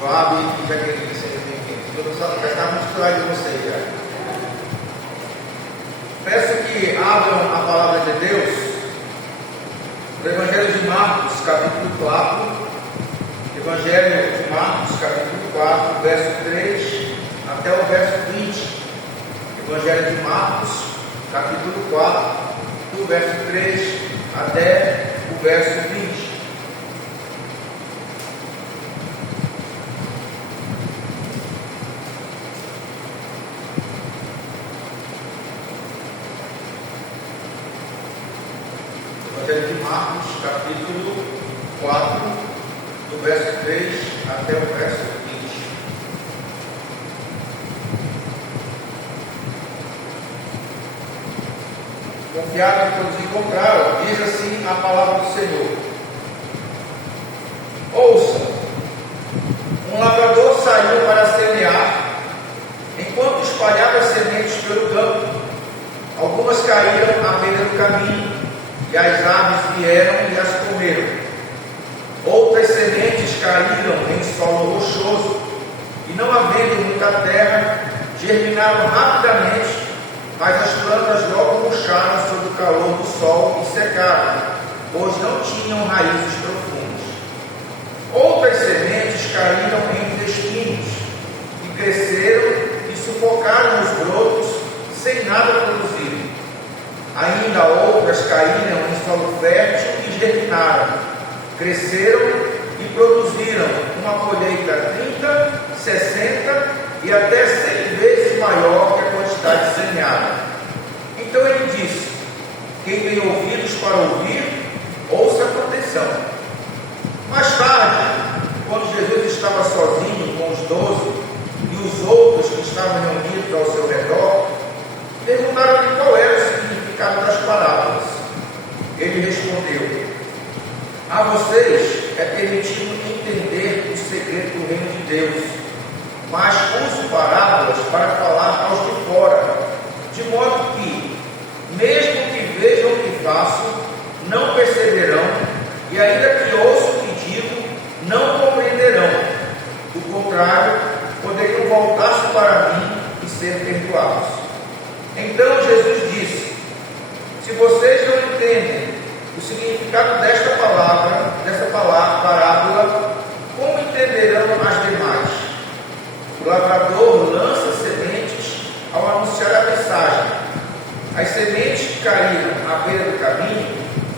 Joab e Jaqueline, sejam bem-vindos. Eu já estava misturado de vocês já. Peço que abram a palavra de Deus no Evangelho de Marcos, capítulo 4. Evangelho de Marcos, capítulo 4, verso 3 até o verso 20. Evangelho de Marcos, capítulo 4, do verso 3 até o verso 20. Evangelho de Marcos, capítulo 4, do verso 3 até o verso 20. Confiado em todos encontraram, diz assim a palavra do Senhor. Ouça, um lavrador saiu para semear, enquanto espalhava sementes pelo campo. Algumas caíram à beira do caminho, e as aves vieram e as comeram. Outras sementes caíram em solo rochoso, e não havendo muita terra, germinaram rapidamente, mas as plantas logo murcharam sob o calor do sol e secaram, pois não tinham raízes profundas. Outras sementes caíram entre espinhos, e cresceram e sufocaram os brotos, sem nada produzir. Ainda outras caíram em solo fértil e germinaram, cresceram e produziram uma colheita 30, 60 e até 100 vezes maior que a quantidade semeada. Então ele disse: quem tem ouvidos para ouvir, ouça com atenção. Mais tarde, quando Jesus estava sozinho com os 12 e os outros que estavam reunidos ao seu redor, perguntaram-lhe qual era o significado das parábolas. Ele respondeu: a vocês é permitido entender o segredo do reino de Deus, mas uso parábolas para falar aos de fora, de modo que, mesmo que vejam o que faço, não perceberão, e ainda que ouçam o que digo, não compreenderão. Do contrário, poderiam voltar-se para mim e ser perdoados. Então Jesus disse: se vocês não entendem o significado desta parábola, como entenderão as demais? O lavrador lança sementes ao anunciar a mensagem. As sementes que caíram à beira do caminho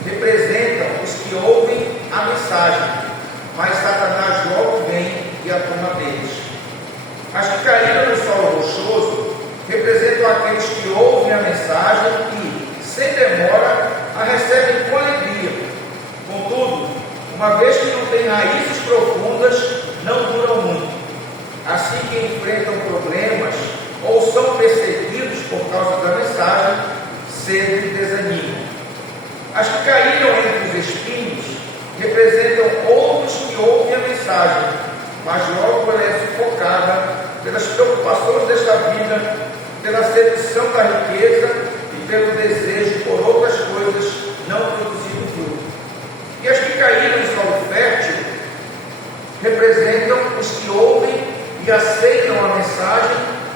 representam os que ouvem a mensagem, mas Satanás logo vem e a toma deles. As que caíram no solo rochoso representam aqueles que ouvem a mensagem e, sem demora, a recebem com alegria. Contudo, uma vez que não têm raízes profundas, não duram muito. Assim que enfrentam problemas ou são perseguidos por causa da mensagem, cedo desanimam. As que caíram entre os espinhos representam outros que ouvem a mensagem, mas logo ela é sufocada pelas preocupações desta vida, pela sedução da riqueza e pelo desejo por outras coisas, não produzindo fruto. E as que caíram em solo fértil representam os que ouvem e aceitam a mensagem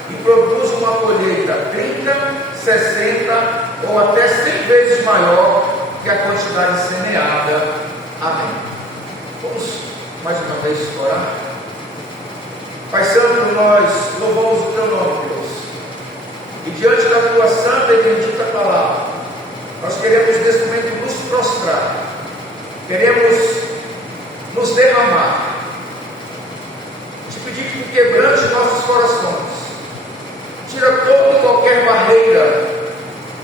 e produzem uma colheita 30, 60 ou até 100 vezes maior que a quantidade semeada. Amém. Vamos mais uma vez orar. Pai Santo, nós louvamos o Teu nome, Deus. E diante da Tua santa e bendita palavra, nós queremos nesse momento nos prostrar, queremos nos derramar, te pedir que Tu quebrantes nossos corações, tira toda e qualquer barreira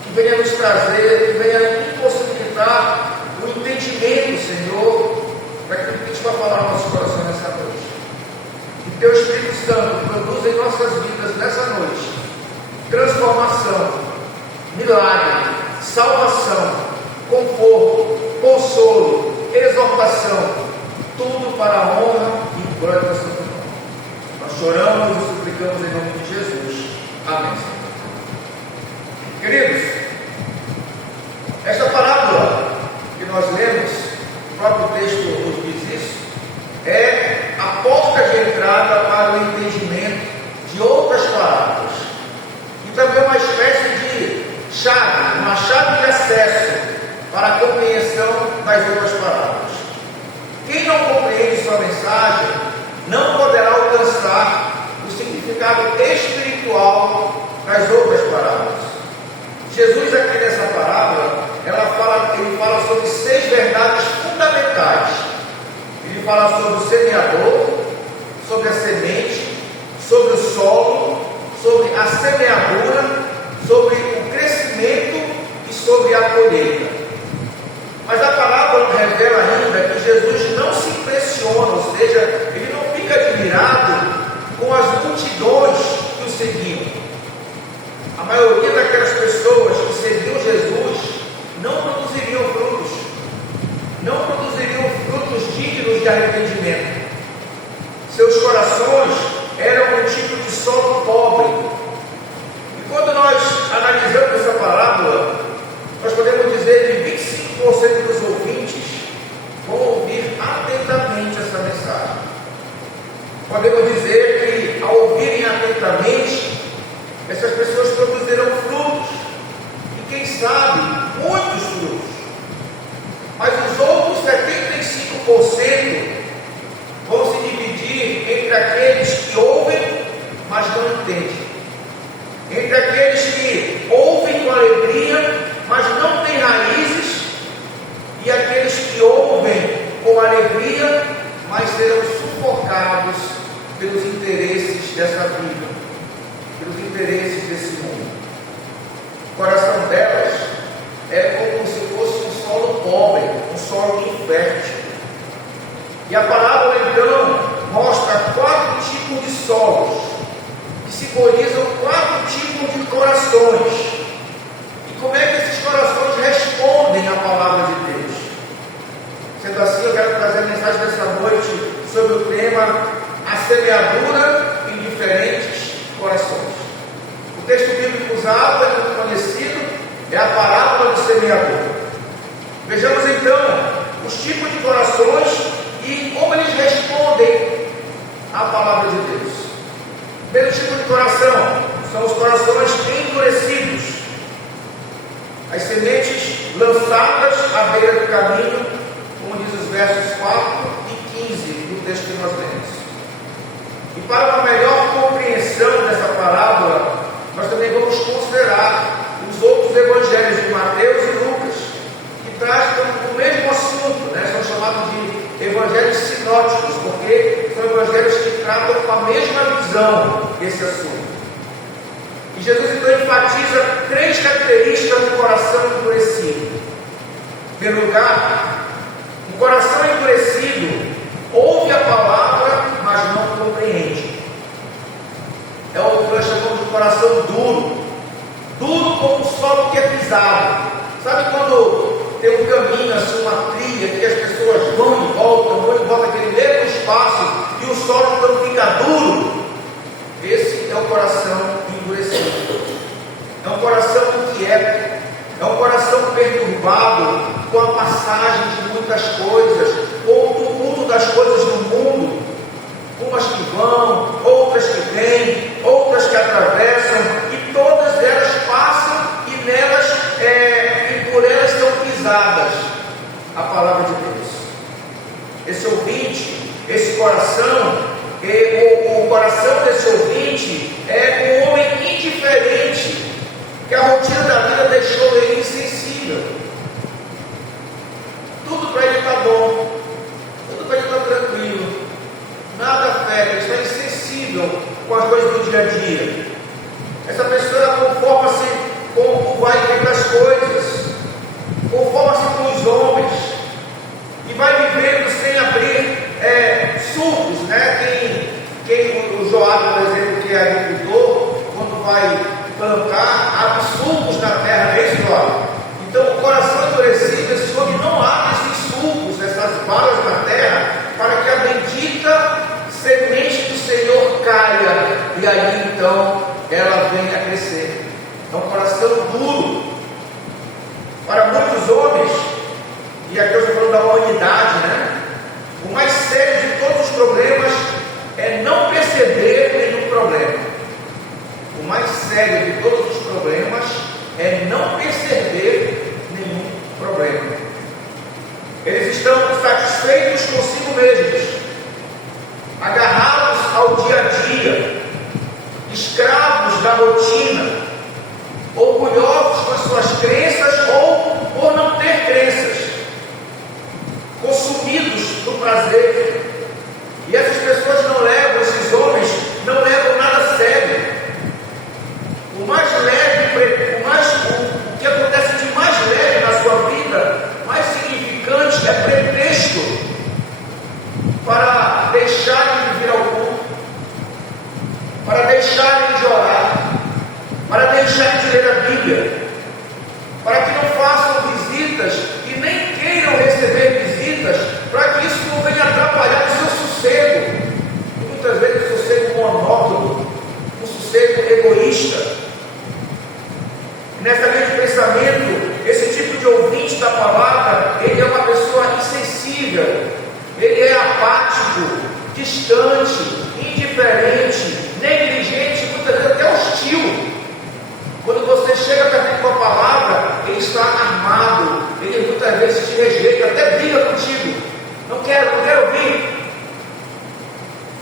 que venha nos trazer, que venha impossibilitar o entendimento, Senhor, para que Tu vai falar no nosso coração nessa noite. Que Teu Espírito Santo produza em nossas vidas nessa noite transformação, milagre, salvação, conforto, consolo, exortação, tudo para a honra e glória do Santo nome. Nós choramos e suplicamos em nome de Jesus. Amém. Queridos, esta parábola que nós lemos, o próprio texto nos diz isso, é a porta de entrada significado espiritual das outras parábolas. Jesus aqui nessa parábola, ele fala sobre 6 verdades fundamentais. Ele fala sobre o semeador, sobre a semente, sobre o solo, sobre a semeadura, sobre o crescimento e sobre a colheita. Mas a parábola revela ainda que Jesus não se impressiona, ou seja, ele não fica admirado com as multidões que o seguiam. A maioria daquelas pessoas que seguiam Jesus não produziriam frutos, não produziriam frutos dignos de arrependimento. Seus corações eram um tipo de solo pobre. E quando nós analisamos essa parábola, nós podemos dizer que 25% dos ouvintes vão ouvir atentamente essa mensagem. Podemos dizer que, ao ouvirem atentamente, essas pessoas produzirão frutos, e quem sabe, muitos frutos. Mas os outros 75% vão se dividir entre aqueles que ouvem, mas não entendem, entre aqueles que ouvem com alegria, mas não têm raízes, e aqueles que ouvem com alegria, mas serão sufocados pelos interesses dessa vida, pelos interesses desse mundo. O coração delas é como se fosse um solo pobre, um solo infértil. E a parábola então mostra 4 tipos de solos, que simbolizam 4 tipos de corações. E como é que esses corações respondem à palavra de Deus? Sendo assim, eu quero trazer a mensagem dessa noite sobre o tema a semeadura em diferentes corações. O texto bíblico usado é muito conhecido, é a parábola do semeador. Vejamos então os tipos de corações e como eles respondem à palavra de Deus. O primeiro tipo de coração são os corações endurecidos, as sementes lançadas à beira do caminho, como diz os versos 4 e 15 do texto que nós lemos. E para uma melhor compreensão dessa parábola, nós também vamos considerar os outros evangelhos de Mateus e Lucas, que tratam o mesmo assunto, são chamados de evangelhos sinóticos, porque são evangelhos que tratam com a mesma visão desse assunto. E Jesus então enfatiza 3 características do coração endurecido. Em primeiro lugar, um coração endurecido ouve a palavra, mas não compreende. É o que nós chamamos de coração duro, duro como o solo que é pisado. Sabe quando tem um caminho, assim, uma trilha, que as pessoas vão e voltam aquele mesmo espaço, e o solo então fica duro? Esse é o coração endurecido. É um coração inquieto, é um coração perturbado com a passagem de muitas coisas, ou o tumulto das coisas do mundo, umas que vão, outras que vêm, outras que atravessam, e todas elas passam e nelas e por elas são pisadas a palavra de Deus. Esse ouvinte, esse coração, o coração desse ouvinte é um homem indiferente, que a rotina da vida deixou ele insensível. Tudo para ele está bom, tudo para ele está tranquilo, nada afeta, ele está insensível com as coisas do dia a dia. Essa pessoa conforma-se com o vai e vem das coisas, conforma-se com os homens, e vai vivendo sem abrir surcos, Quem o Joab, por exemplo, que é agricultor, quando vai plantar, abre surcos na terra, não é isso, Joab? Então o coração endurecido, esse homem não abre esses surcos, essas valas na terra, para que a bendita semente do Senhor caia, e aí então ela venha a crescer. É um coração duro. Para muitos homens, e aqui eu estou falando da humanidade, o mais sério de todos os problemas é não perceber nenhum problema. O mais sério de todos os problemas é não perceber nenhum problema. Eles estão satisfeitos consigo mesmos, agarrados ao dia a dia, escravos da rotina, orgulhosos com as suas crenças ou por não ter crenças, consumidos do prazer. E essas pessoas não levam, esses homens não levam nada a sério. O mais leve, o que acontece de mais leve na sua vida, mais significante, é pretexto para deixarem de vir ao culto, para deixarem de orar, para deixarem de ler a Bíblia, para que não façam visitas e nem queiram receber visitas, para que isso não venha atrapalhar o seu sossego. E muitas vezes um sossego monótono, um sossego egoísta. Nessa linha de pensamento, esse tipo de ouvinte da palavra, ele é uma pessoa insensível, ele é apático, distante, indiferente, negligente, muitas vezes até hostil. Quando você chega perto de uma palavra, ele está armado, ele muitas vezes te rejeita, até briga contigo. Não quero ouvir.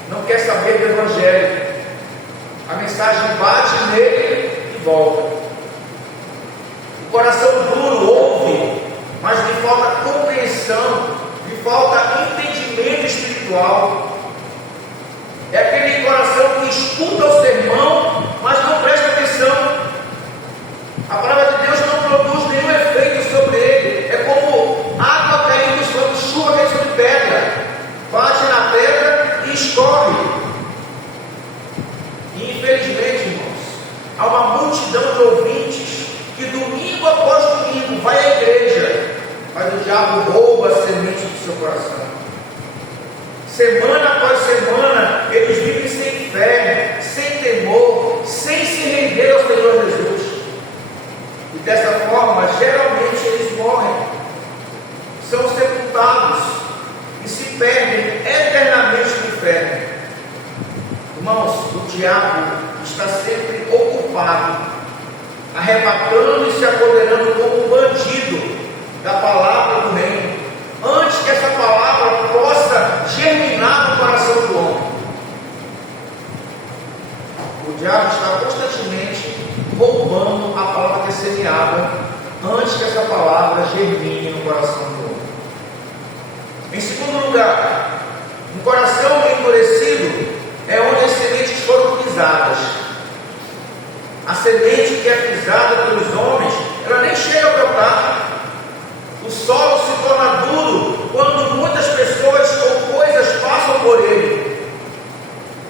Não quer saber do Evangelho. A mensagem bate nele e volta. O coração duro ouve, mas lhe falta compreensão, lhe falta entendimento espiritual. É aquele coração que escuta o sermão, mas não presta atenção. A palavra de Deus não produz nenhum efeito sobre ele. É como água caindo sobre chuva caindo sobre pedra. Bate na pedra e escorre. E infelizmente, irmãos, há uma multidão de ouvintes que domingo após domingo vai à igreja, mas o diabo rouba a semente do seu coração. Semana após semana, eles vivem sem fé, sem temor, sem se render ao Senhor Jesus. E dessa forma, geralmente eles morrem, são sepultados e se perdem eternamente no inferno. Irmãos, o diabo está sempre ocupado, arrebatando e se apoderando como um bandido da palavra do reino, antes que essa palavra possa germinar no coração do homem. O diabo está constantemente roubando a palavra que é semeada, antes que essa palavra germine no coração do homem. Em segundo lugar, um coração endurecido é onde as sementes foram pisadas. A semente que é pisada pelos homens, ela nem chega a brotar. O solo se torna duro quando muitas pessoas ou coisas passam por ele.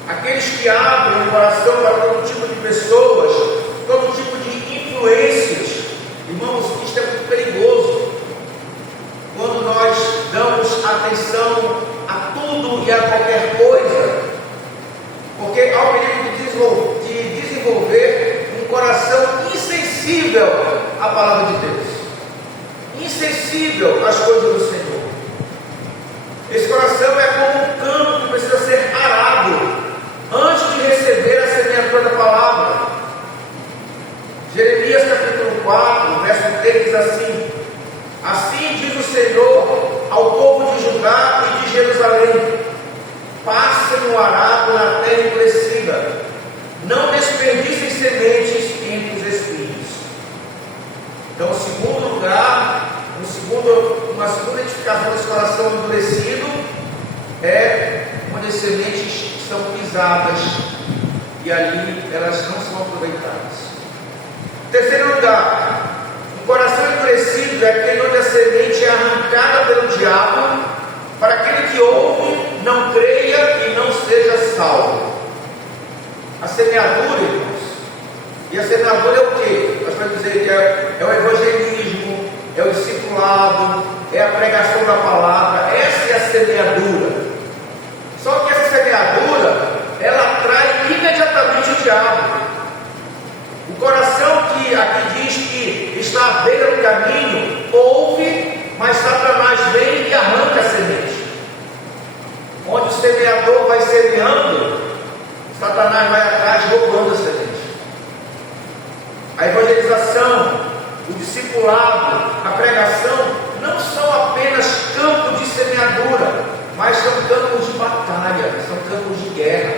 Aqueles que abrem o coração para todo tipo de pessoas, todo tipo de influências, irmãos, isto é muito perigoso. Quando nós damos atenção a tudo e a qualquer coisa, porque há o perigo de desenvolver um coração insensível à palavra de Deus, insensível às coisas do Senhor. Esse coração é como um campo que precisa ser arado antes de receber a semeadura da palavra. Jeremias capítulo 4, verso 3 diz assim: assim diz o Senhor ao povo de Judá e de Jerusalém: passem o arado na terra endurecida, não desperdicem sementes entre os espinhos. Então, em segundo lugar, uma segunda edificação desse coração endurecido é onde as sementes são pisadas e ali elas não são aproveitadas. Em terceiro lugar, um coração endurecido é aquele onde a semente é arrancada pelo diabo para aquele que ouve, não creia e não seja salvo. A semeadura, irmãos, e a semeadura é o quê? Nós vamos dizer que é o evangelismo, é o discipulado, é a pregação da palavra. Essa é a semeadura. Só que essa semeadura, ela atrai imediatamente o diabo. O coração que aqui diz que está à beira do caminho, ouve, mas Satanás vem e arranca a semente. Onde o semeador vai semeando, Satanás vai atrás roubando a semente. A evangelização, o discipulado, a pregação não são apenas campos de semeadura, mas são campos de batalha, são campos de guerra.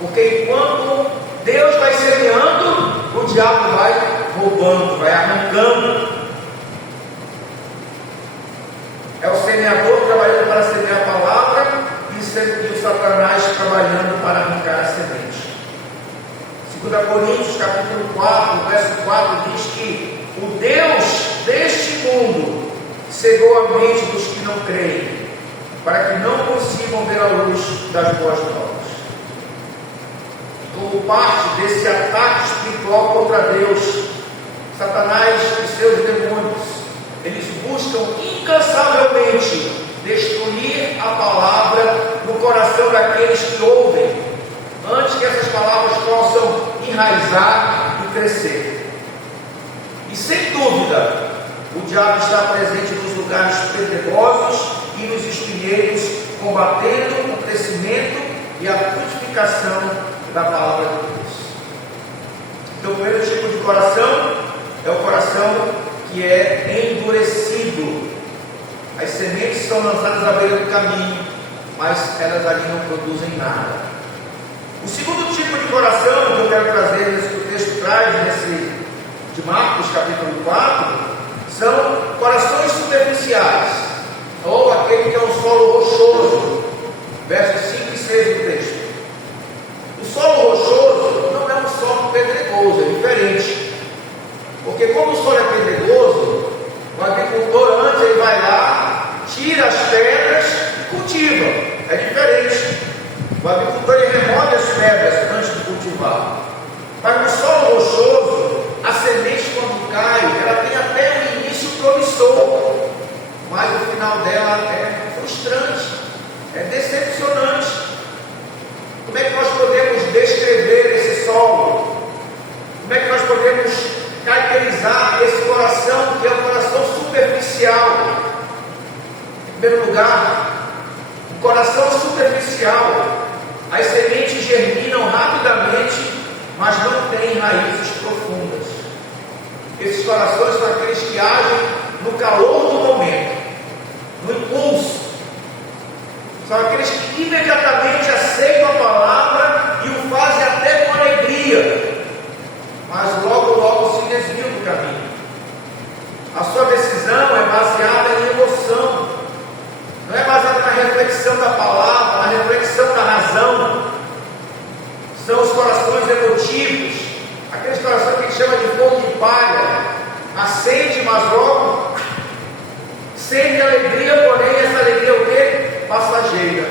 Porque enquanto Deus vai semeando, o diabo vai roubando, vai arrancando. É o semeador trabalhando para semear a palavra e o Satanás trabalhando para arrancar a semente. 2 Coríntios capítulo 4, verso 4 diz que o Deus deste mundo cegou a mente dos que não creem, para que não consigam ver a luz das boas novas. Como parte desse ataque espiritual contra Deus, Satanás e seus demônios, eles buscam incansavelmente destruir a palavra no coração daqueles que ouvem, antes que essas palavras possam enraizar e crescer. E sem dúvida, o diabo está presente nos lugares pedregosos e nos espinheiros, combatendo o crescimento e a frutificação da palavra de Deus. Então, o primeiro tipo de coração é o coração que é endurecido. As sementes são lançadas à beira do caminho, mas elas ali não produzem nada. O segundo tipo de coração que eu quero trazer nesse que o texto traz, de Marcos capítulo 4, são corações superficiais, ou aquele que é um solo rochoso, versos 5 e 6 do texto. O solo rochoso não é um solo pedregoso, é diferente. Porque como o solo é pedregoso, o agricultor antes ele vai lá, tira as pedras e cultiva. É diferente. O agricultor ele remove as pedras antes de cultivar. Mas no solo rochoso, a semente quando cai, ela tem até um início promissor, mas o final dela é frustrante, é decepcionante. Como é que nós podemos descrever esse solo? Como é que nós podemos caracterizar esse coração, que é um coração superficial? Em primeiro lugar, um coração superficial. As sementes germinam rapidamente, mas não têm raízes profundas. Esses corações são aqueles que agem no calor do momento, no impulso. São aqueles que imediatamente aceitam a palavra e o fazem até com alegria, mas logo se desviam do caminho. A sua decisão é baseada em emoção, não é baseada na reflexão da palavra, na reflexão da razão. São os corações emotivos, aqueles corações que a gente chama de fogo de palha, acende, mas logo sente alegria, porém essa alegria é o quê? Passageira.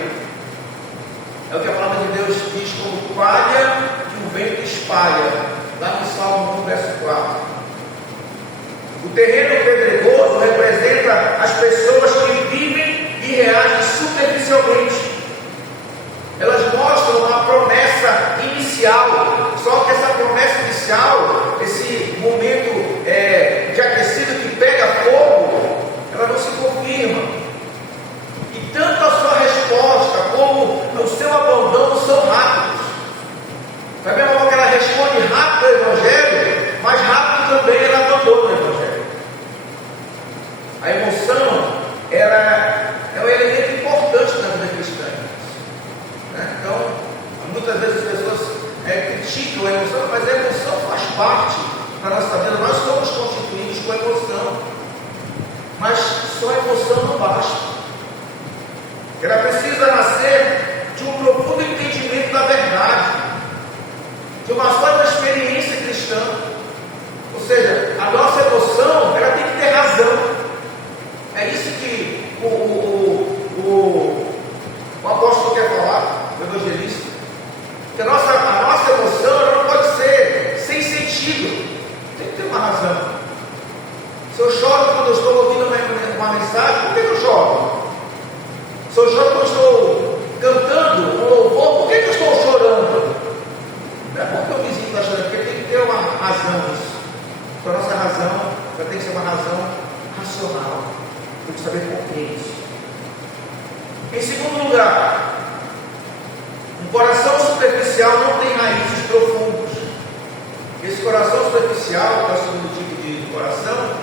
É o que a palavra de Deus diz como palha que o vento espalha, lá no Salmo 1, verso 4. O terreno pedregoso representa as pessoas que vivem e reagem superficialmente. Elas mostram uma promessa inicial, só que essa promessa inicial, esse momento de aquecido que pega fogo, ela não se confirma. E tanto a sua resposta como o seu abandono são rápidos. Da mesma forma que ela responde rápido ao Evangelho, mais rápido também ela abandona o Evangelho. A emoção é um elemento importante na vida cristã. Então, muitas vezes as pessoas criticam a emoção, mas a emoção faz parte da nossa vida. Nós somos constituídos com emoção, mas só a emoção não basta. Ela precisa nascer de um profundo entendimento da verdade, de uma sólida experiência cristã. Ou seja, a nossa emoção ela tem que ter razão. É isso que o apóstolo quer falar, o evangelista. Que a nossa emoção ela não pode ser sem sentido, tem que ter uma razão. Se eu choro quando eu estou ouvindo uma mensagem, por que eu choro? Se eu choro quando eu estou cantando um louvor, por que eu estou chorando? Não é porque o vizinho está chorando, porque tem que ter uma razão nisso. Então a nossa razão tem que ser uma razão racional. Tem que saber por que isso. Em segundo lugar, um coração superficial não tem raízes profundas. Esse coração superficial, que é o segundo tipo de coração,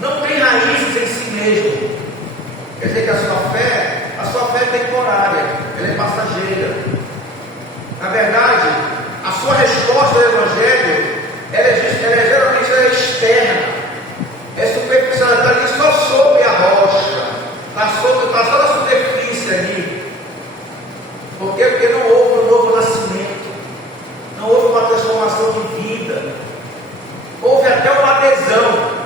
não tem raízes em si mesmo. Quer dizer que a sua fé é temporária, ela é passageira. Na verdade, a sua resposta ao Evangelho, geralmente é externa, é superficial, está ali só sob a rocha, está só na superfície ali. Por quê? Porque não houve um novo nascimento, não houve uma transformação de vida, houve até uma adesão.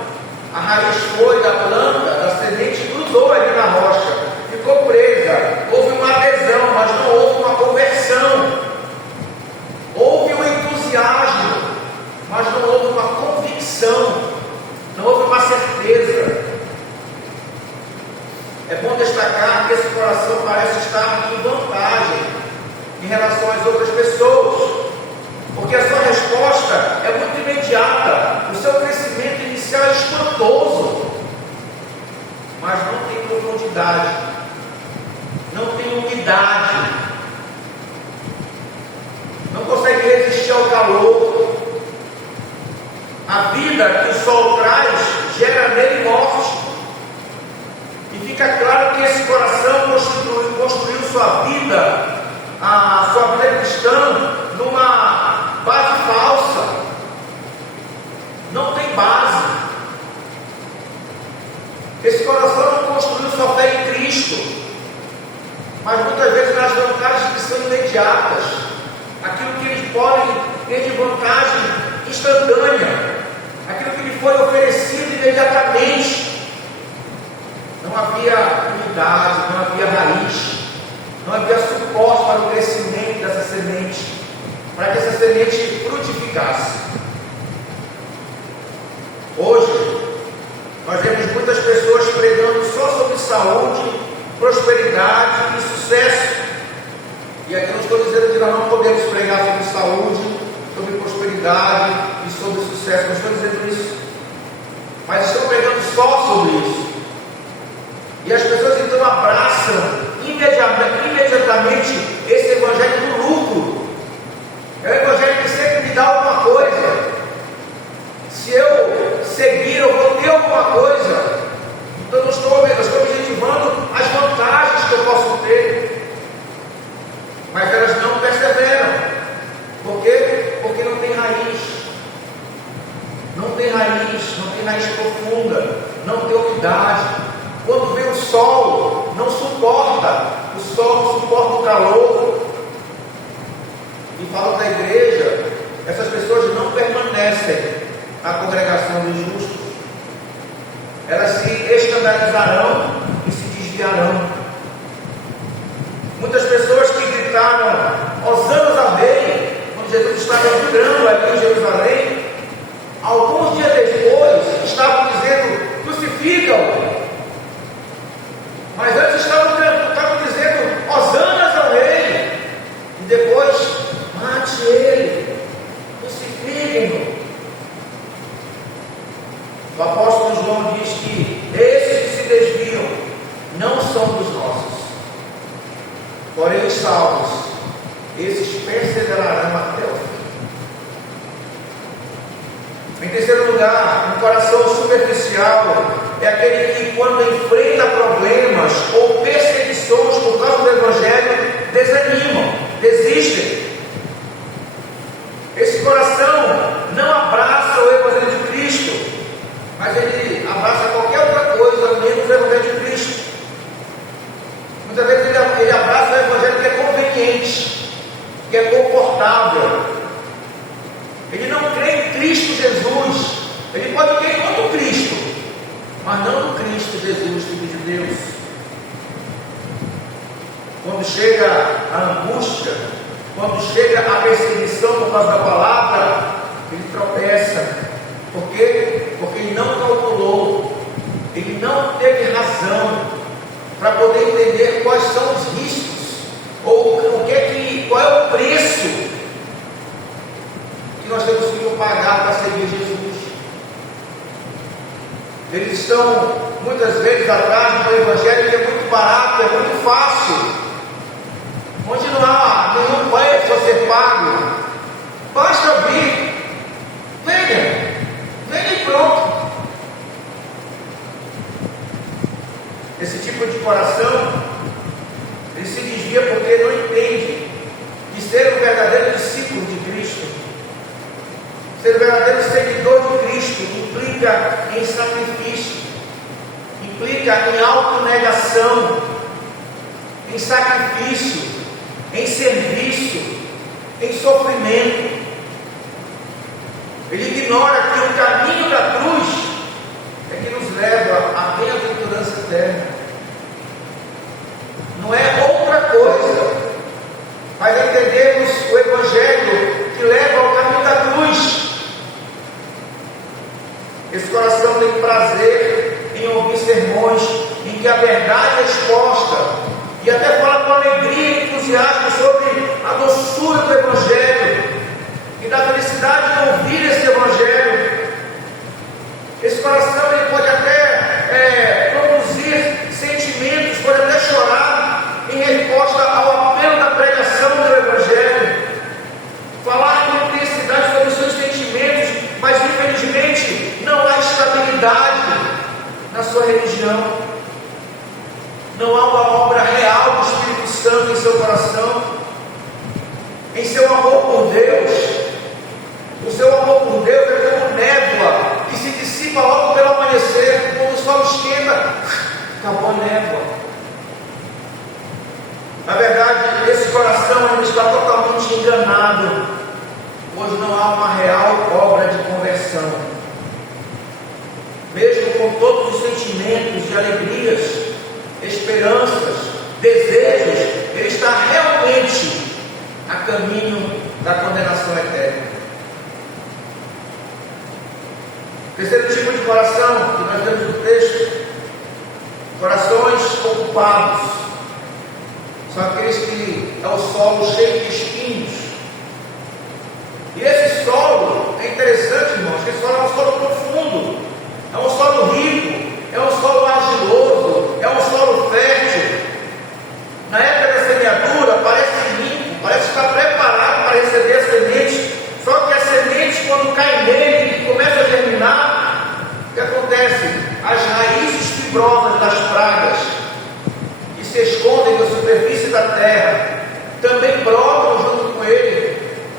A raiz foi da planta, da semente, grudou ali na rocha, ficou presa. Houve uma adesão, mas não houve uma conversão. Houve um entusiasmo, mas não houve uma convicção, não houve uma certeza. É bom destacar que esse coração parece estar em vantagem em relação às outras pessoas, porque a sua resposta é muito imediata, o seu crescimento inicial é espantoso, mas não tem profundidade, não tem umidade, não consegue resistir ao calor. A vida que o sol traz gera nele morte, e fica claro que esse coração construiu sua vida, a sua vida cristã, numa base falsa, não tem base. Esse coração não construiu sua fé em Cristo, mas muitas vezes nas vantagens que são imediatas, aquilo que eles podem ter de vantagem instantânea, aquilo que lhe foi oferecido imediatamente. Não havia unidade, não havia raiz, não havia suporte para o crescimento dessa semente, para que essa semente frutificasse. Hoje, nós vemos muitas pessoas pregando só sobre saúde, prosperidade e sucesso. E aqui não estou dizendo que nós não podemos pregar sobre saúde, sobre prosperidade e sobre sucesso, não estou dizendo isso. Mas estou pregando só sobre isso. E as pessoas então abraçam imediatamente esse evangelho do lucro. É o evangelho que sempre me dá alguma coisa. Se eu seguir, eu vou ter alguma coisa. Então eu estou objetivando as vantagens que eu posso ter. Mas elas não perseveram. Por quê? Porque não tem raiz. Não tem raiz profunda, não tem umidade. Quando vem o sol, não suporta, o sol não suporta o calor. E falo da igreja, essas pessoas não permanecem na congregação dos justos. Elas se escandalizarão e se desviarão. Muitas pessoas que gritaram "Hosanna ao Rei", quando Jesus estava entrando aqui em Jerusalém, alguns dias depois estavam dizendo "Crucificam". Mas antes estavam dizendo "Hosanna ao Rei", e depois "Mate ele, crucifiquem-no". O apóstolo João diz que esses que se desviam não são dos nossos, porém os salvos, esses perseverarão até o fim. Em terceiro lugar, um coração superficial é aquele que, quando enfrenta problemas ou perseguições por causa do Evangelho, desanimam, desistem. Esse coração não abraça o Evangelho de Cristo, mas ele abraça qualquer outra coisa menos o Evangelho de Cristo. Muitas vezes ele abraça o Evangelho que é conveniente, que é confortável. Ele não crê em Cristo Jesus. Ele pode crer em outro Cristo, mas não no Cristo Jesus, Filho de Deus. Quando chega a angústia, quando chega a perseguição por causa da palavra, ele tropeça. Por quê? Porque ele não calculou, ele não teve razão para poder entender quais são os riscos, ou qual é o preço que nós temos que pagar para seguir Jesus. Eles estão muitas vezes atrás do Evangelho que é muito barato, é muito fácil, onde não há nenhum preço a ser pago. Basta vir, venha e pronto. Esse tipo de coração, ele se desvia porque não entende que ser um verdadeiro verdadeiro seguidor de Cristo implica em sacrifício, implica em autonegação, em sacrifício, em serviço, em sofrimento. Ele ignora que o caminho da cruz é que nos leva à bem-aventurança eterna. Não é outra coisa, mas entendemos o Evangelho que leva ao caminho da cruz. Esse coração tem prazer em ouvir sermões em que a verdade é exposta, e até fala com alegria e entusiasmo sobre a doçura do Evangelho e da felicidade de ouvir esse Evangelho. Esse coração ele pode até produzir sentimentos, pode até chorar em resposta ao apelo da pregação do Evangelho, falar com intensidade sobre os seus sentimentos, mas infelizmente não há estabilidade na sua religião. Não há uma obra real do Espírito Santo em seu coração, em seu amor por Deus. O seu amor por Deus é como névoa que se dissipa logo pelo amanhecer. Quando o sol esquenta, acabou a névoa. Na verdade, esse coração ainda está totalmente enganado, pois não há uma real obra de conversão. Mesmo com todos os sentimentos e alegrias, esperanças, desejos, ele está realmente a caminho da condenação eterna. Terceiro tipo de coração que nós vemos no texto: corações ocupados. São aqueles que é o solo cheio de espinhos. E esse solo é interessante, irmãos, que esse solo é um solo profundo, é um solo rico, é um solo argiloso, é um solo fértil. Na época da semeadura parece limpo, parece estar preparado para receber a semente. Só que a semente, quando cai nele e começa a germinar, o que acontece? As raízes fibrosas das pragas que se escondem na superfície da terra também brotam junto com ele,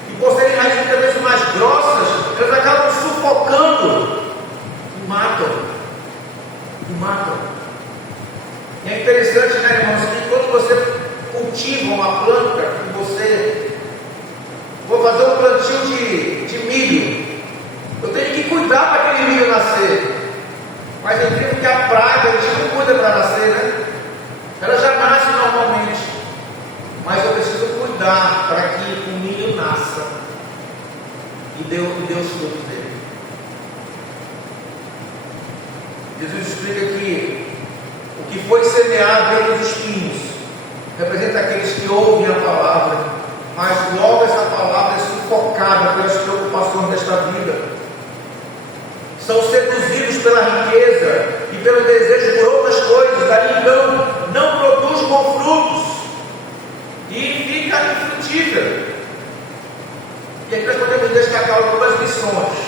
e por serem raízes muitas vezes mais grossas, elas acabam sufocando e matam. E é interessante, né, irmãos, que quando você cultiva uma planta, que você vou fazer um plantio de milho, eu tenho que cuidar para aquele milho nascer. Mas é incrível que a praga a gente não cuida para nascer, né? Ela já nasce normalmente, mas eu preciso cuidar para que o milho nasça e dê os frutos dele. Jesus explica que o que foi semeado pelos espinhos representa aqueles que ouvem a palavra, mas logo essa palavra é sufocada pelas preocupações desta vida. São seduzidos pela riqueza e pelo desejo por outras coisas, daí então não produz bons frutos e fica infrutífero. E aqui nós podemos destacar algumas lições.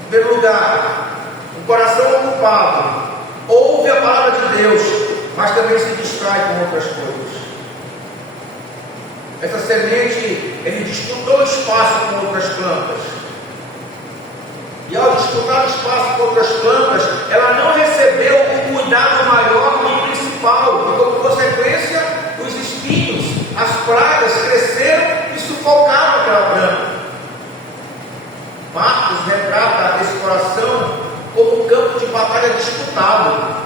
Em primeiro lugar, um coração ocupado ouve a palavra de Deus, mas também se distrai com outras coisas. Essa semente, ele disputou espaço com outras plantas, e ao disputar espaço com outras plantas, ela não recebeu o cuidado maior e principal, e como consequência, os espinhos, as pragas cresceram e sufocaram aquela planta. Marcos retrata esse coração como um campo de batalha disputado.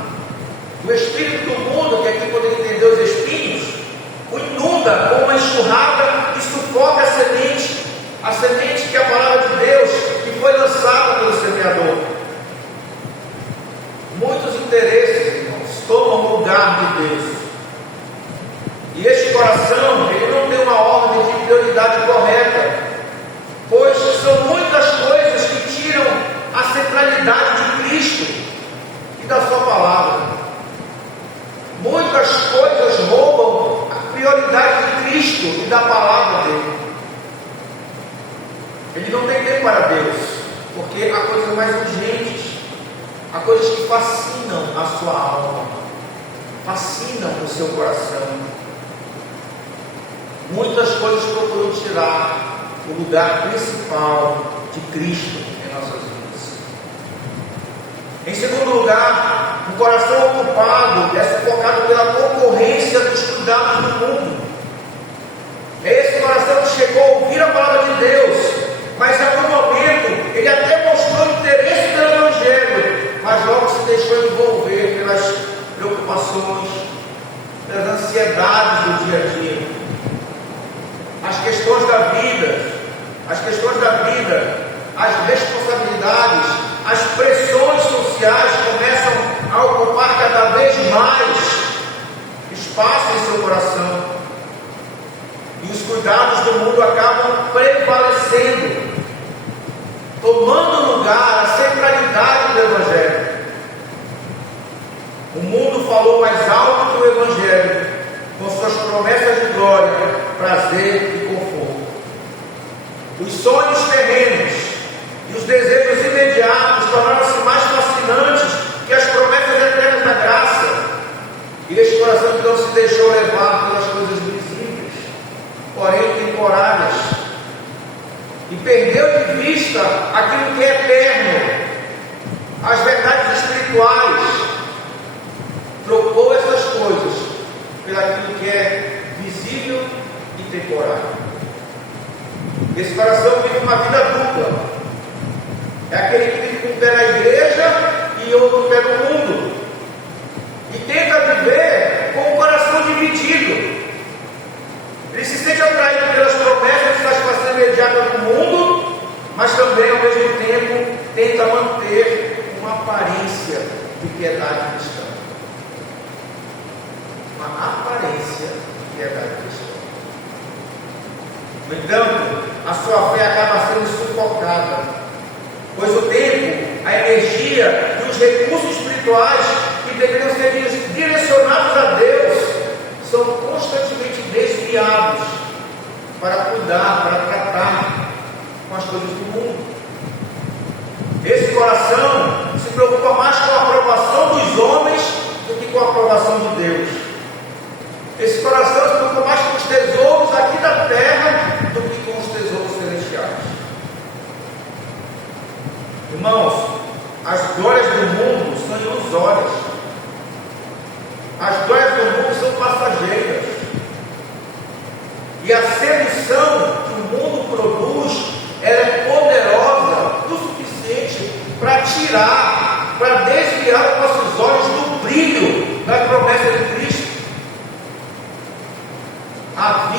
O espírito do mundo, que aqui poderia entender os espinhos, o inunda com uma enxurrada e sufoca a semente que é a palavra de Deus, que foi lançada pelo semeador. Muitos interesses, irmãos, tomam o lugar de Deus, e este coração, ele não tem uma ordem de prioridade correta, pois são muitas coisas que tiram a centralidade de Cristo e da sua palavra. Muitas coisas roubam a prioridade de Cristo e da palavra dele. Ele não tem tempo para Deus, porque há coisas mais urgentes, há coisas que fascinam a sua alma, fascinam o seu coração. Muitas coisas procuram tirar o lugar principal de Cristo em nossas vidas. Em segundo lugar, um coração ocupado é sufocado pela concorrência dos cuidados do mundo. É esse coração que chegou a ouvir a palavra de Deus, mas em algum momento ele até mostrou interesse pelo Evangelho, mas logo se deixou envolver pelas preocupações, pelas ansiedades do dia a dia, as questões da vida, as responsabilidades, as pressões sociais começam a ocupar cada vez mais espaço em seu coração. E os cuidados do mundo acabam prevalecendo, tomando lugar a centralidade do Evangelho. O mundo falou mais alto que o Evangelho, com suas promessas de glória, prazer e conforto. Os sonhos terrenos e os desejos imediatos tornaram-se mais fascinantes que as promessas eternas da graça. E este coração então se deixou levar pelas coisas visíveis, porém temporárias, e perdeu de vista aquilo que é eterno, as verdades espirituais. Trocou essas coisas pelaquilo que é visível e temporário. Esse coração vive uma vida dupla. É aquele que vive com um pé na igreja e outro pé no mundo, e tenta viver com o coração dividido. Ele se sente atraído pelas promessas de satisfação imediata do mundo, mas também ao mesmo tempo tenta manter uma aparência de piedade cristã. Uma aparência de piedade cristã. No entanto, a sua fé acaba sendo sufocada, pois o tempo, a energia e os recursos espirituais que deveriam ser direcionados a Deus são constantemente desviados para cuidar, para tratar com as coisas do mundo. Esse coração se preocupa mais com a aprovação dos homens do que com a aprovação de Deus. Esse coração se preocupa mais com os tesouros aqui da terra do que com os tesouros celestiais. Irmãos, as glórias do mundo são ilusórias. As glórias do mundo são passageiras. E a sedução que o mundo produz, ela é poderosa o suficiente para tirar, para desviar os nossos olhos do brilho da promessa de Cristo. A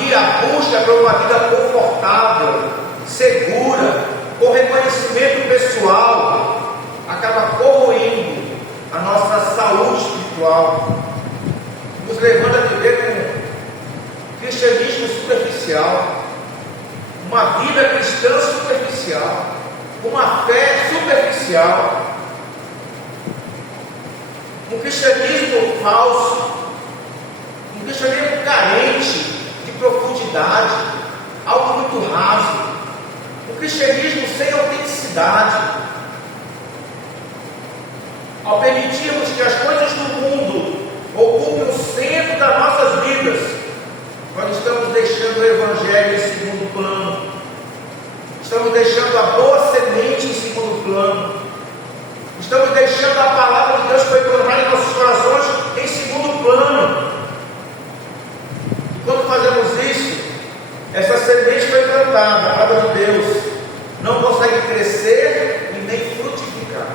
busca por uma vida confortável, segura, com reconhecimento pessoal, acaba corroindo a nossa saúde espiritual, nos levando a viver um cristianismo superficial, uma vida cristã superficial, uma fé superficial, um cristianismo falso, um cristianismo carente de profundidade, algo muito raso, um cristianismo sem autenticidade. Ao permitirmos que as coisas do mundo ocupem o centro das nossas vidas, nós estamos deixando o Evangelho em segundo plano, estamos deixando a boa semente em segundo plano, estamos deixando a palavra de Deus para encontrar em nossos corações em segundo plano. E quando fazemos isso, essa semente foi plantada, a palavra de Deus não consegue crescer e nem frutificar.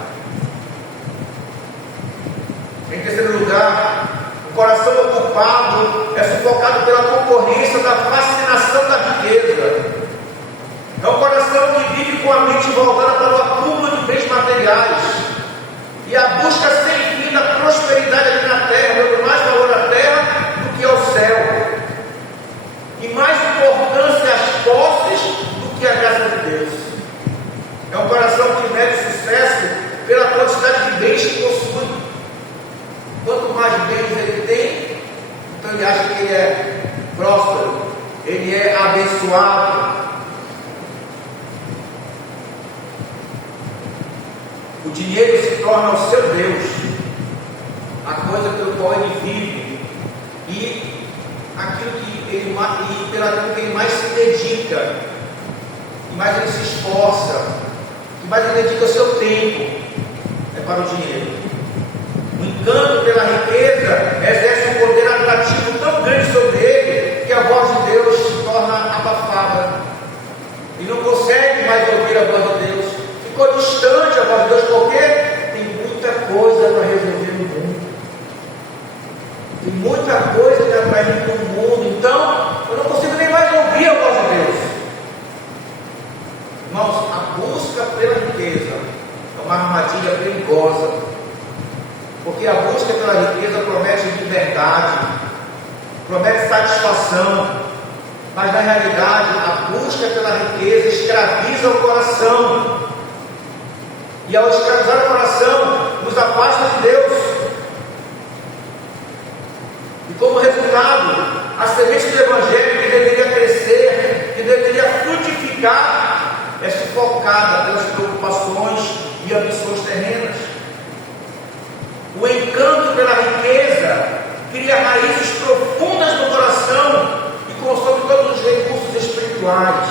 Em terceiro lugar, o coração ocupado é sufocado pela concorrência da fascinação da riqueza. É um coração que vive com a mente voltada para o acúmulo de bens materiais e a busca sem fim da prosperidade aqui na terra, dando mais valor à terra do que ao céu, e mais importância às posses do que à graça de Deus. É um coração que mede sucesso pela quantidade de bens que possui. Quanto mais bens ele tem, então ele acha que ele é próspero, ele é abençoado. O dinheiro se torna o seu Deus, a coisa pelo qual ele vive e aquilo que ele, pelaquilo que ele mais se dedica, e mais ele se esforça. que mais ele dedica o seu tempo é para o dinheiro. O encanto pela riqueza exerce um poder atrativo tão grande sobre ele que a voz de Deus se torna abafada. E não consegue mais ouvir a voz de Deus. Ficou distante a voz de Deus porque tem muita coisa para resolver no mundo. Tem muita coisa que atrai no mundo. Então, eu não consigo nem mais ouvir a voz de Deus. Irmãos, a busca pela riqueza é uma armadilha perigosa. Porque a busca pela riqueza promete liberdade, promete satisfação. Mas na realidade, a busca pela riqueza escraviza o coração. E ao escravizar o coração, nos afasta de Deus. E como resultado, a semente do Evangelho que deveria crescer, que deveria frutificar, é sufocada pelas preocupações e ambições terrenas. O encanto pela riqueza cria raízes profundas no coração e consome todos os recursos espirituais,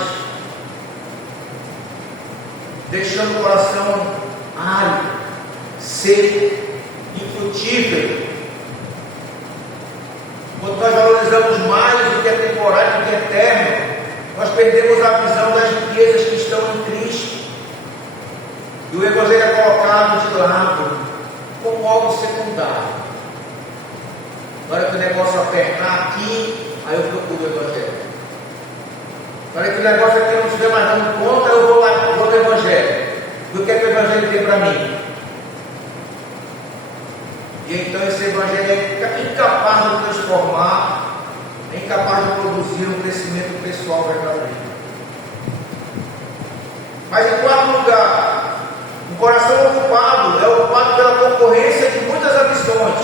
deixando o coração árido, seco, infrutífero. Quando nós valorizamos mais o que é temporário do que é eterno, nós perdemos a visão das riquezas que estão em Cristo. E o Evangelho é colocado de lado como algo secundário. Na hora que o negócio apertar aqui, aí eu procuro o Evangelho. Na hora que o negócio aqui não estiver mais dando conta, eu vou lá, vou no Evangelho. Do que é que o Evangelho tem para mim? E então esse Evangelho é incapaz de transformar, é incapaz de produzir um crescimento pessoal verdadeiro. Mas em quarto lugar, um coração ocupado é ocupado pela concorrência de muitas ambições.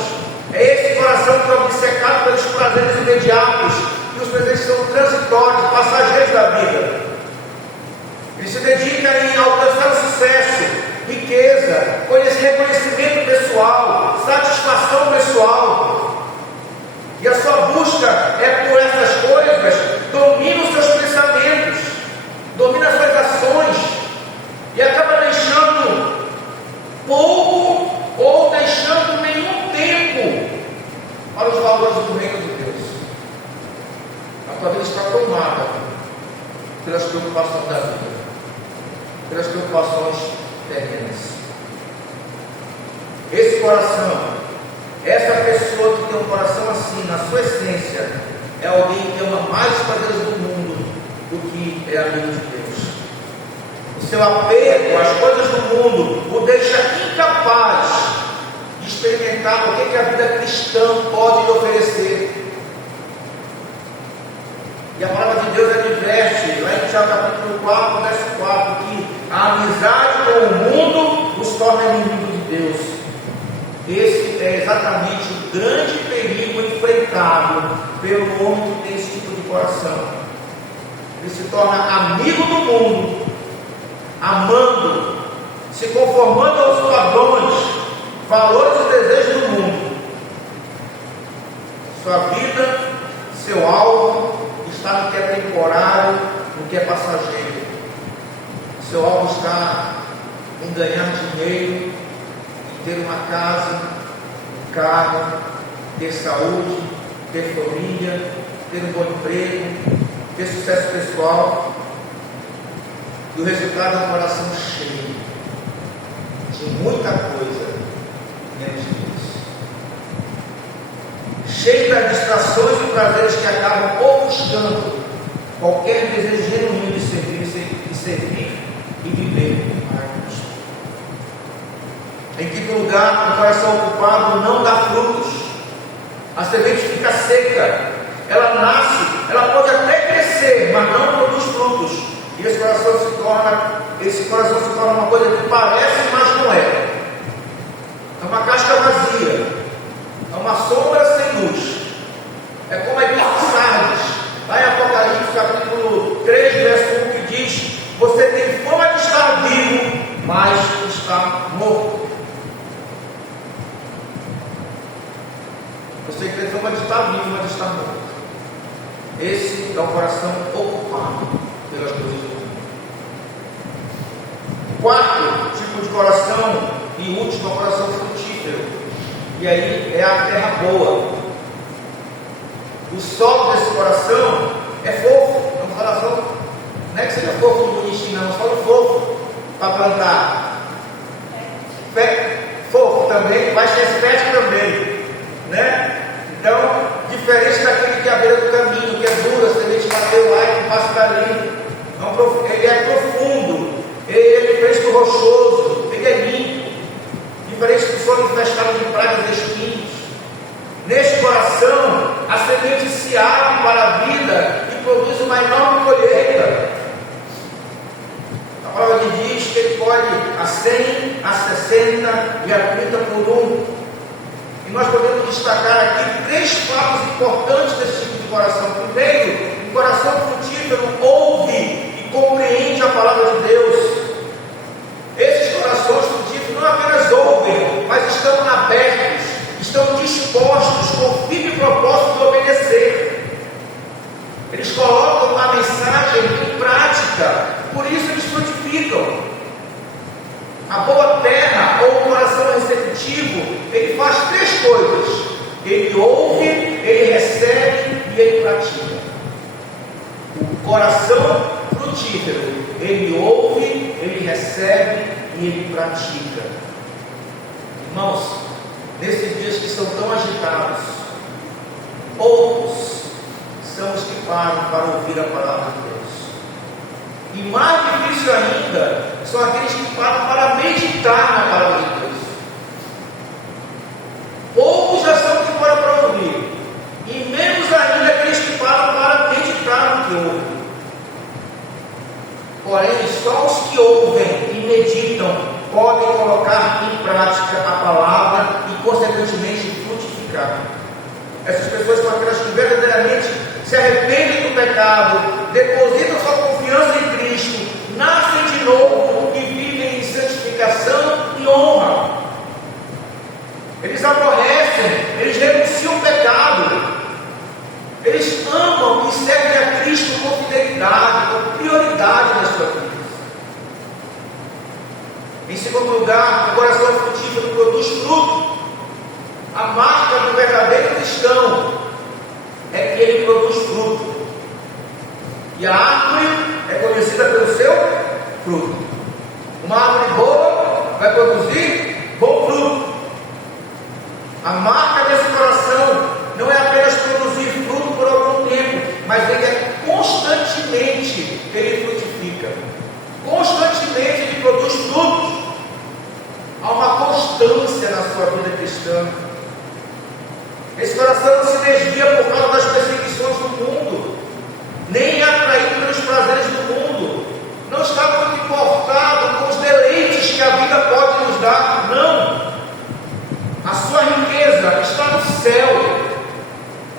É esse coração que é obcecado pelos prazeres imediatos, e os prazeres são transitórios, passageiros da vida. Ele se dedica em alcançar o sucesso, riqueza, reconhecimento pessoal, satisfação pessoal. E a sua busca é por essas coisas, domina os seus pensamentos, domina as suas ações, e acaba deixando pouco ou deixando nenhum tempo para os valores do reino de Deus. A tua vida está tomada pelas preocupações da vida, pelas preocupações terrenas. Esse coração, essa pessoa que tem um coração assim, na sua essência, é alguém que ama mais os prazeres do mundo do que é amigo de Deus. O seu apego às coisas do mundo o deixa incapaz de experimentar o que a vida cristã pode lhe oferecer. E a palavra de Deus adverte, lá em Tiago capítulo 4, verso 4, que a amizade com o mundo os torna inimigos de Deus. Esse é exatamente o grande perigo enfrentado pelo homem que tem esse tipo de coração. Ele se torna amigo do mundo, amando, se conformando aos padrões, valores e desejos do mundo. Sua vida, seu alvo está no que é temporário, no que é passageiro. Seu alvo está em ganhar dinheiro, em ter uma casa, um carro, ter saúde, ter família, ter um bom emprego, ter sucesso pessoal. E o resultado é um coração cheio de muita coisa menos Deus, cheio das distrações e prazeres que acabam ofuscando qualquer desejo genuíno de servir e viver para Cristo. Em quinto lugar, um coração ocupado não dá frutos. A semente fica seca, ela nasce, ela pode até crescer, mas não produz frutos. E esse coração se torna uma coisa que parece, mas não é. É uma casca vazia, é uma sombra sem luz. É como a igreja de Sardes, lá em Apocalipse capítulo 3, verso 1, que diz: você tem fama de estar vivo, mas está morto. Você tem fama de estar vivo, mas está morto. Esse é o coração ocupado pelas coisas do mundo. Quarto, coração, e último, é o coração frutífero. E aí é a terra boa. O solo desse coração é fofo. Vamos falar fofo. Não é que seja fofo no bonitinho, não. Solo fofo para plantar. Fofo também, mas é fértil também, né? Então, diferente daquele que é à beira do caminho, que é duro, a semente bateu lá e passa dali. Ele é profundo, ele é fresco rochoso, ele é limpo, diferente do solo infestado de pragas e espinhos. Neste coração, a semente se abre para a vida e produz uma enorme colheita. A palavra diz que ele pode a 100, a 60 e a 30 por um. E nós podemos destacar aqui 3 fatos importantes desse tipo de coração. Primeiro, um coração frutífero ouve e compreende a palavra de Deus. Esses corações frutíferos não apenas ouvem, mas estão abertos, estão dispostos, com firme propósito de obedecer. Eles colocam a mensagem em prática, por isso eles frutificam. A boa terra ou o coração receptivo, ele faz 3 coisas: ele ouve, ele recebe e ele pratica. O coração frutífero, ele ouve, ele recebe e ele pratica. Irmãos, nesses dias que são tão agitados, poucos são os que param para ouvir a palavra de Deus. E mais difícil ainda são aqueles que param para meditar na palavra de Deus. Poucos já são que param para ouvir, e menos ainda aqueles que param para meditar no que ouvem. Porém, só os que ouvem e meditam podem colocar em prática a palavra e, consequentemente, frutificar. Essas pessoas são aquelas que verdadeiramente se arrependem do pecado, depositam sua confiança em Cristo, nascem de novo e vivem em santificação e honra. Eles aborrecem, eles renunciam o pecado, eles amam e servem a Cristo com fidelidade, com prioridade nas suas vidas. Em segundo lugar, o coração frutífero produz fruto. A marca do verdadeiro cristão é que ele produz fruto. E a árvore é conhecida pelo seu fruto. Uma árvore boa vai produzir bom fruto. A marca desse coração não é apenas produzir fruto por algum tempo, mas ele é constantemente, ele frutifica. Constantemente ele produz frutos. Há uma constância na sua vida cristã. Esse coração não se desvia por causa das perseguições do mundo, nem é atraído pelos prazeres do mundo. Não está muito importado com os deleites que a vida pode nos dar. Não. A sua riqueza está no céu,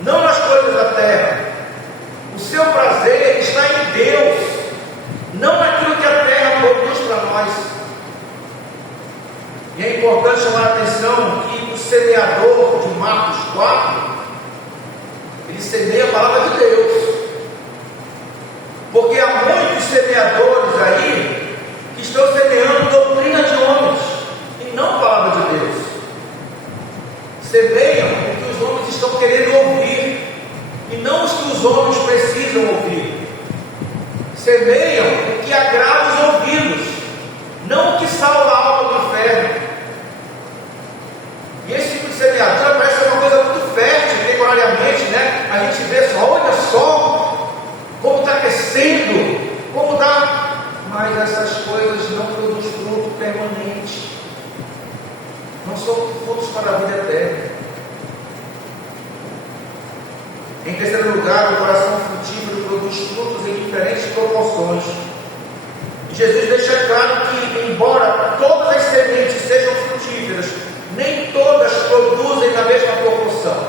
não nas coisas da terra. O seu prazer está em Deus, não naquilo que a terra produz para nós. E é importante chamar a atenção que o semeador de Marcos 4, ele semeia a palavra de Deus. Porque há muitos semeadores aí que estão semeando doutrina de homens e não a palavra de Deus. Semeiam o que os homens estão querendo ouvir e não os que os homens precisam ouvir. Semeiam o que agrada os ouvidos, não o que salva a alma do inferno. E esse tipo de semeadura parece uma coisa muito fértil, temporariamente, né? A gente vê só, olha só como está crescendo, como está. Mas essas coisas não produzem fruto permanente. Não são frutos para a vida eterna. Em terceiro lugar, o coração frutífero produz frutos em diferentes proporções. E Jesus deixa claro que, embora todas as sementes sejam frutíferas, nem todas produzem na mesma proporção.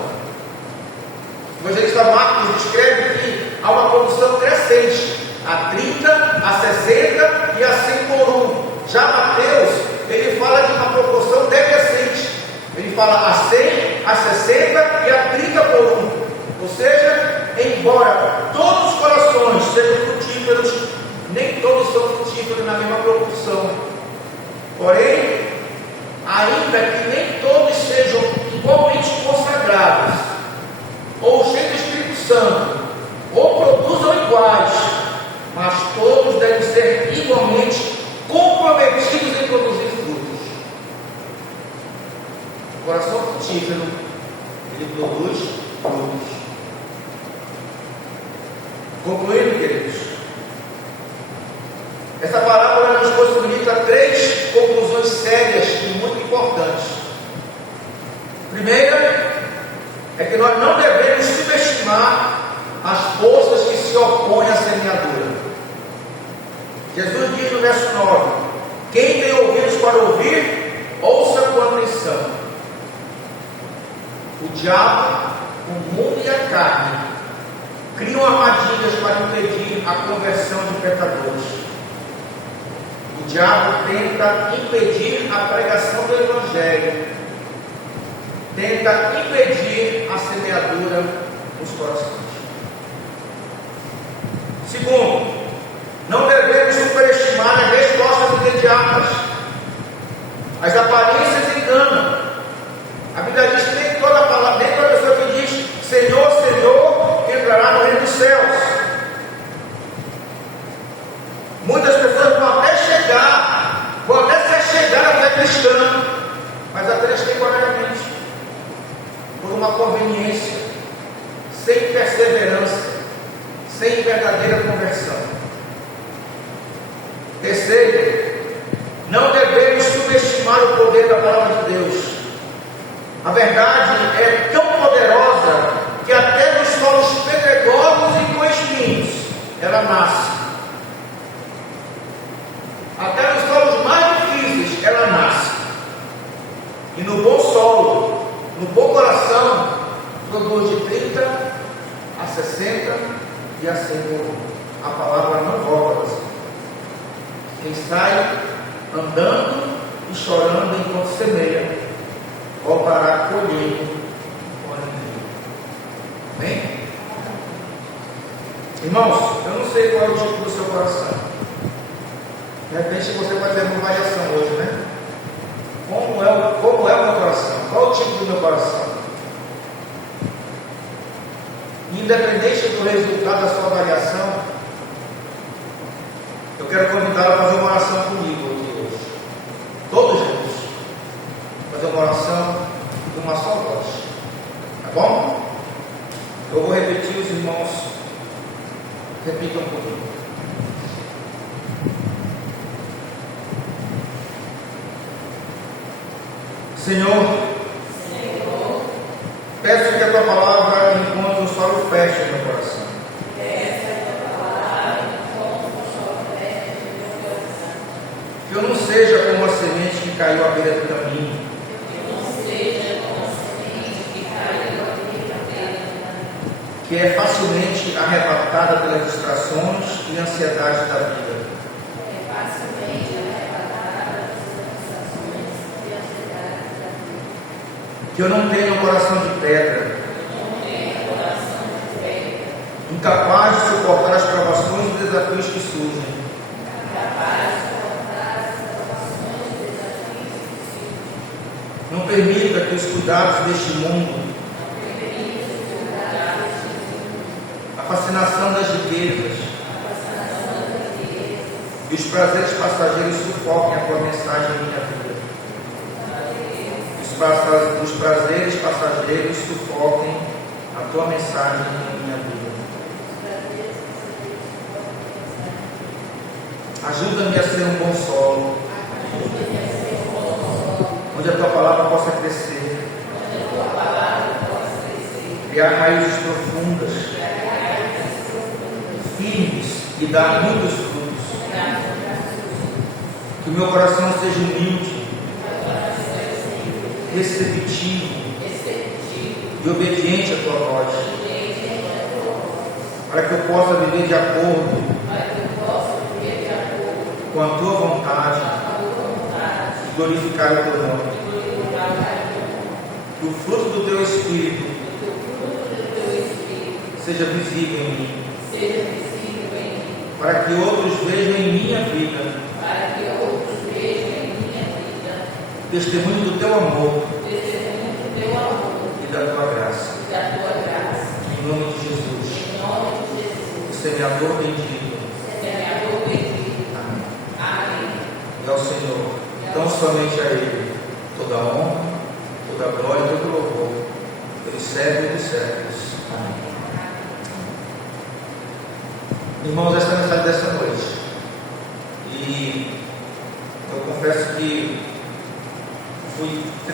O evangelista Marcos descreve que há uma produção crescente, a 30, a 60 e a 100 por um. Já Mateus, ele fala de uma proporção decrescente. Ele fala a 100, a 60 e a 30 por um. Ou seja, embora todos os corações sejam frutíferos, nem todos são frutíferos na mesma proporção. Porém, ainda que nem todos sejam igualmente consagrados, ou cheios do Espírito Santo, ou produzam iguais, mas todos devem ser igualmente comprometidos em produzir frutos. O coração frutífero, ele produz frutos. Concluindo, queridos, essa parábola nos possibilita 3 conclusões sérias e muito importantes. Primeira, é que nós não devemos subestimar as forças que se opõem à semeadura. Jesus diz no verso 9: quem tem ouvidos para ouvir, ouça com atenção. O diabo, o mundo e a carne criam armadilhas para impedir a conversão de pecadores. O diabo tenta impedir a pregação do Evangelho, tenta impedir a semeadura nos corações. Segundo, não devemos superestimar as respostas imediatas. As aparências enganam. A Bíblia diz que nem toda pessoa que diz Senhor, Senhor, entrará no reino dos céus. Muitas pessoas vão até se chegar à fé cristã, mas apenas temporariamente, por uma conveniência, sem perseverança, sem verdadeira conversão. Terceiro, não devemos subestimar o poder da palavra de Deus. A verdade é tão poderosa que até nos solos pedregosos e com espinhos ela nasce. Até nos solos mais difíceis ela nasce. E no bom solo, no bom coração, produz de 30 a 60 e a 100. A palavra não volta assim. Quem sai andando e chorando enquanto semeia, voltará colhendo com alegria. Amém? Irmãos, eu não sei qual é o tipo do seu coração. De repente você vai ter uma variação hoje, né? Como é o meu coração? Qual é o tipo do meu coração? Independente do resultado da sua avaliação, eu quero convidá-lo a fazer uma oração comigo aqui hoje. Todos juntos. Fazer uma oração com uma só voz. Tá bom? Eu vou repetir, os irmãos repitam comigo. Senhor, peço que a tua palavra encontre um solo fértil no meu coração. Que eu não seja como a semente que caiu à beira do caminho. Que é facilmente arrebatada pelas distrações e ansiedades da vida. Que eu não tenha um coração de pedra, incapaz de suportar as provações e desafios que surgem. Não permita que os cuidados deste mundo, a fascinação das riquezas e os prazeres passageiros sufoquem a tua mensagem em minha vida. Os prazeres passageiros sufoquem a tua mensagem em minha vida. Ajuda-me a ser um bom solo, onde a tua palavra possa crescer, criar raízes profundas, firmes e dar muitos frutos. Que o meu coração seja humilde, receptivo e obediente à tua voz, para que eu possa viver de acordo com a tua vontade e glorificar o teu nome. Que o fruto do teu Espírito seja visível em mim, para que outros vejam em minha vida testemunho do teu amor testemunho do teu amor e da tua graça. e da tua graça. Em nome de Jesus. Em nome de Jesus. Semeador bendito. Semeador bendito. Amém. Amém. E ao Senhor, tão somente a Ele, toda a honra, toda a glória e todo o louvor, pelos séculos dos séculos. Amém. Irmãos, essa mensagem dessa